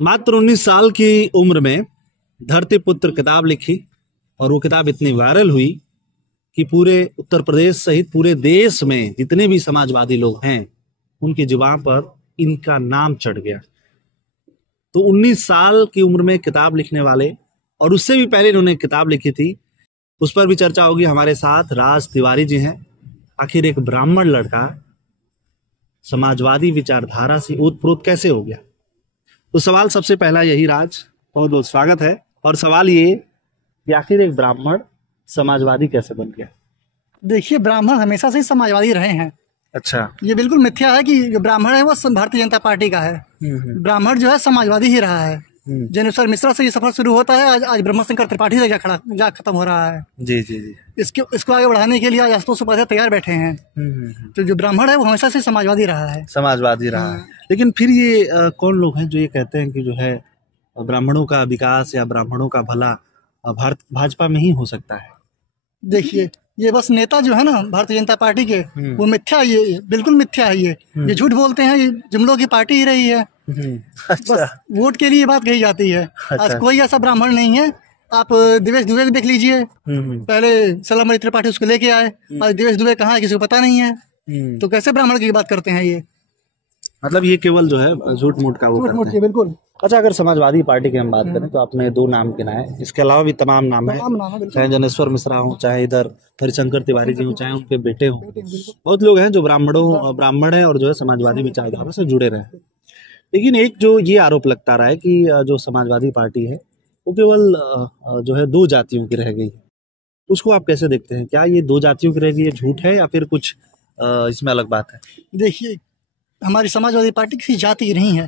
मात्र 19 साल की उम्र में धरती पुत्र किताब लिखी और वो किताब इतनी वायरल हुई कि पूरे उत्तर प्रदेश सहित पूरे देश में जितने भी समाजवादी लोग हैं उनकी जुबान पर इनका नाम चढ़ गया। तो 19 साल की उम्र में किताब लिखने वाले, और उससे भी पहले इन्होंने किताब लिखी थी, उस पर भी चर्चा होगी। हमारे साथ राज तिवारी जी हैं। आखिर एक ब्राह्मण लड़का समाजवादी विचारधारा से ओतप्रोत कैसे हो गया? तो सवाल सबसे पहला यही राज, बहुत बहुत स्वागत है। और सवाल ये कि आखिर एक ब्राह्मण समाजवादी कैसे बन गया? देखिए, ब्राह्मण हमेशा से ही समाजवादी रहे हैं। अच्छा। ये बिल्कुल मिथ्या है कि जो ब्राह्मण है वो भारतीय जनता पार्टी का है। ब्राह्मण जो है समाजवादी ही रहा है। जनेश्वर मिश्रा से ये सफर शुरू होता है, आज ब्रह्मशंकर त्रिपाठी से जा खत्म हो रहा है। जी जी जी। इसको आगे बढ़ाने के लिए आज आशुतोष उपाध्याय तैयार बैठे हैं। तो जो ब्राह्मण है वो हमेशा से समाजवादी रहा है। समाजवादी रहा है। लेकिन फिर ये कौन लोग हैं जो ये कहते हैं कि जो है ब्राह्मणों का विकास या ब्राह्मणों का भला भाजपा में ही हो सकता है? देखिए, ये बस नेता जो है ना भारतीय जनता पार्टी के, वो मिथ्या, ये बिल्कुल मिथ्या है। ये झूठ बोलते हैं। ये जुमलों की पार्टी ही रही है। अच्छा। बस वोट के लिए बात कही जाती है। अच्छा। आज कोई ऐसा ब्राह्मण नहीं है। आप देवेश दुबे को देख लीजिए। पहले सलामती त्रिपाठी उसको लेके आए, आज देवेश दुबे कहाँ है किसी को पता नहीं है। तो कैसे ब्राह्मण की बात करते हैं? ये मतलब ये केवल जो है झूठ मूठ का वो करते हैं। बिल्कुल। अच्छा, अगर समाजवादी पार्टी की हम बात करें तो आपने 2 नाम गिनाए, इसके अलावा भी तमाम नाम है, चाहे जनेश्वर मिश्रा हो, चाहे इधर हरिशंकर तिवारी जी हो, चाहे उनके बेटे हो। बहुत लोग हैं जो ब्राह्मण है और जो है समाजवादी विचारधारा से जुड़े रहे। लेकिन एक जो ये आरोप लगता रहा है कि जो समाजवादी पार्टी है वो केवल जो है 2 जातियों की रह गई है। उसको आप कैसे देखते हैं? क्या ये 2 जातियों की रह गई, ये झूठ है या फिर कुछ इसमें अलग बात है? देखिए, हमारी समाजवादी पार्टी किसी जाति की नहीं है।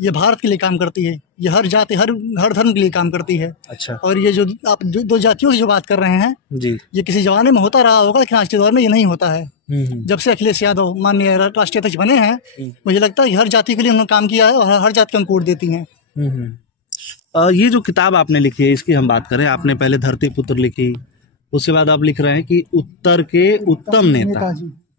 ये भारत के लिए काम करती है। ये हर जाति, हर धर्म के लिए काम करती है। अच्छा। और ये जो आप 2 जातियों की जो बात कर रहे हैं जी, ये किसी जमाने में होता रहा होगा, लेकिन आज के दौर में ये नहीं होता है। जब से अखिलेश यादव माननीय राष्ट्रीय अध्यक्ष बने हैं, मुझे लगता है हर जाति के लिए उन्होंने काम किया है और हर जाति को उनको वोट देती है। ये जो किताब आपने लिखी है, इसकी हम बात करें, आपने पहले धरती पुत्र लिखी, उसके बाद आप लिख रहे हैं कि उत्तर के उत्तम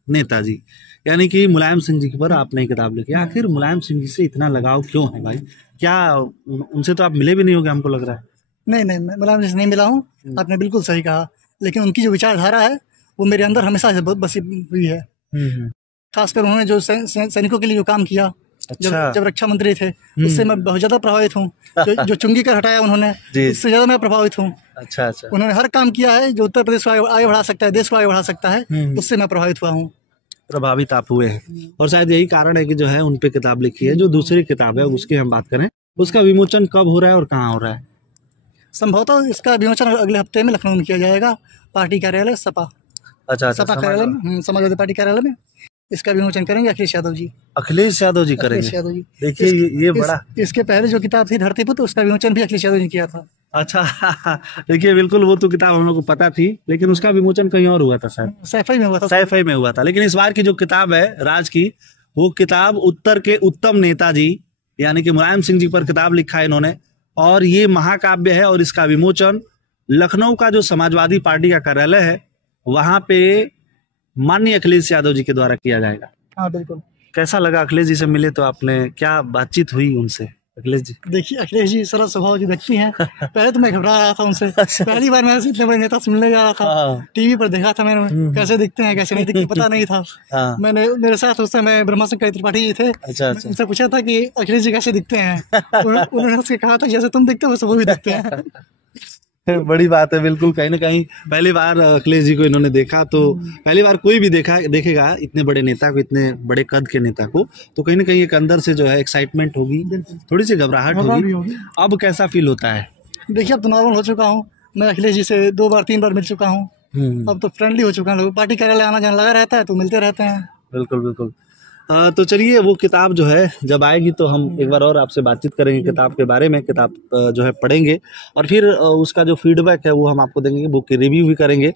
नेताजी, यानी कि मुलायम सिंह जी पर आपने किताब लिखी। आखिर मुलायम सिंह जी से इतना लगाव क्यों है भाई? क्या उनसे तो आप मिले भी नहीं होंगे, हमको लग रहा है। नहीं, मैं मुलायम सिंह से नहीं मिला हूँ। आपने बिल्कुल सही कहा। लेकिन उनकी जो विचारधारा है वो मेरे अंदर हमेशा से बसी हुई है। खासकर उन्होंने जो सैनिकों के लिए जो काम किया, जब रक्षा मंत्री थे, उससे मैं बहुत ज्यादा प्रभावित हूँ। जो चुंगी कर हटाया उन्होंने, उससे ज्यादा मैं प्रभावित हूँ। अच्छा। उन्होंने हर काम किया है जो उत्तर प्रदेश को आगे बढ़ा सकता है, देश को आगे बढ़ा सकता है, उससे मैं प्रभावित हुआ हूँ। प्रभावित आप हुए हैं और शायद यही कारण है कि जो है उन पे किताब लिखी है। जो दूसरी किताब है उसकी हम बात करें, उसका विमोचन कब हो रहा है और कहाँ हो रहा है? संभवतः इसका विमोचन अगले हफ्ते में लखनऊ में किया जाएगा, पार्टी कार्यालय सपा। अच्छा। सपा कार्यालय में, समाजवादी पार्टी कार्यालय में इसका विमोचन करेंगे अखिलेश यादव जी। अखिलेश यादव जी करेंगे? देखिए, ये बड़ा, इसके पहले जो किताब थी धरती पुत्र, उसका विमोचन भी अखिलेश यादव जी किया था। अच्छा। देखिए, बिल्कुल, वो तो किताब हम लोग को पता थी, लेकिन उसका विमोचन कहीं और हुआ था, शायद सैफई में हुआ था। सैफई में हुआ था। लेकिन इस बार की जो किताब है राज की, वो किताब उत्तर के उत्तम नेताजी यानी कि मुलायम सिंह जी पर किताब लिखा है इन्होंने, और ये महाकाव्य है। और इसका विमोचन लखनऊ का जो समाजवादी पार्टी का कार्यालय है वहां पे माननीय अखिलेश यादव जी के द्वारा किया जाएगा। हाँ, बिल्कुल। कैसा लगा? अखिलेश जी से मिले तो आपने, क्या बातचीत हुई उनसे? अखिलेश जी, देखिए, अखिलेश जी सरल स्वभाव के व्यक्ति हैं। पहले तो मैं घबरा रहा था उनसे। पहली बार मैं इतने बड़े नेता से मिलने जा रहा था। टीवी पर देखा था मैंने, कैसे दिखते हैं कैसे नहीं दिखते पता नहीं था। मैंने, मेरे साथ उस समय ब्रह्मशंकर त्रिपाठी जी थे। अच्छा। उनसे पूछा था कि अखिलेश जी कैसे दिखते हैं। उन्होंने उससे कहा था जैसे तुम दिखते हो वैसे वो भी दिखते हैं। बड़ी बात है। बिल्कुल, कहीं ना कहीं पहली बार अखिलेश जी को इन्होंने देखा, तो पहली बार कोई भी देखेगा इतने बड़े नेता को, इतने बड़े कद के नेता को, तो कहीं ना कहीं एक अंदर से जो है एक्साइटमेंट होगी, थोड़ी सी घबराहट होगी। अब कैसा फील होता है? देखिए, अब तो नॉर्मल हो चुका हूँ। मैं अखिलेश जी से 2 बार 3 बार मिल चुका हूँ। अब तो फ्रेंडली हो चुका है। पार्टी कार्यालय आना जाना लगा रहता है तो मिलते रहते हैं। बिल्कुल। तो चलिए, वो किताब जो है जब आएगी तो हम एक बार और आपसे बातचीत करेंगे किताब के बारे में। किताब जो है पढ़ेंगे और फिर उसका जो फीडबैक है वो हम आपको देंगे, बुक की रिव्यू भी करेंगे।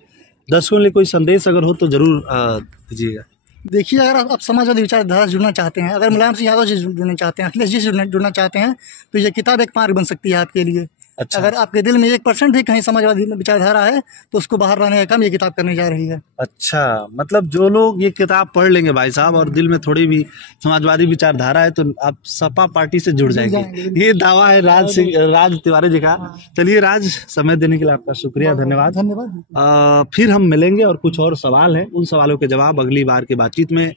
दर्शकों के लिए कोई संदेश अगर हो तो जरूर दीजिएगा। देखिए, अगर आप समाजवादी विचारधारा से जुड़ना चाहते हैं, अगर मुलायम सिंह यादव जी जुड़ना चाहते हैं, अखिलेश जी से जुड़ना चाहते हैं, तो ये किताब एक मार्ग बन सकती है आपके लिए। अच्छा। अगर आपके दिल में 1% भी कहीं समाजवादी विचारधारा है तो उसको बाहर लाने का काम ये किताब करने जा रही है। अच्छा, मतलब जो लोग ये किताब पढ़ लेंगे भाई साहब और दिल में थोड़ी भी समाजवादी विचारधारा है तो आप सपा पार्टी से जुड़ जाएंगे। ये दावा है राज तिवारी जी का। चलिए राज, समय देने के लिए आपका शुक्रिया, धन्यवाद। फिर हम मिलेंगे और कुछ और सवाल हैं, उन सवालों के जवाब अगली बार की बातचीत में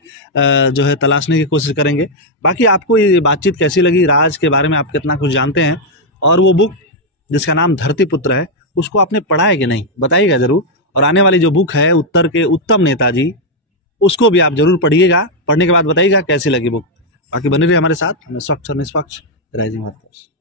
जो है तलाशने की कोशिश करेंगे। बाकी आपको ये बातचीत कैसी लगी, राज के बारे में आप कितना कुछ जानते हैं, और वो बुक जिसका नाम धरतीपुत्र है उसको आपने पढ़ा है कि नहीं, बताइएगा जरूर। और आने वाली जो बुक है उत्तर के उत्तम नेताजी, उसको भी आप जरूर पढ़िएगा। पढ़ने के बाद बताइएगा कैसी लगी बुक। बाकी बने रहिए हमारे साथ। स्वच्छ और निष्पक्ष राइजिंग भारत।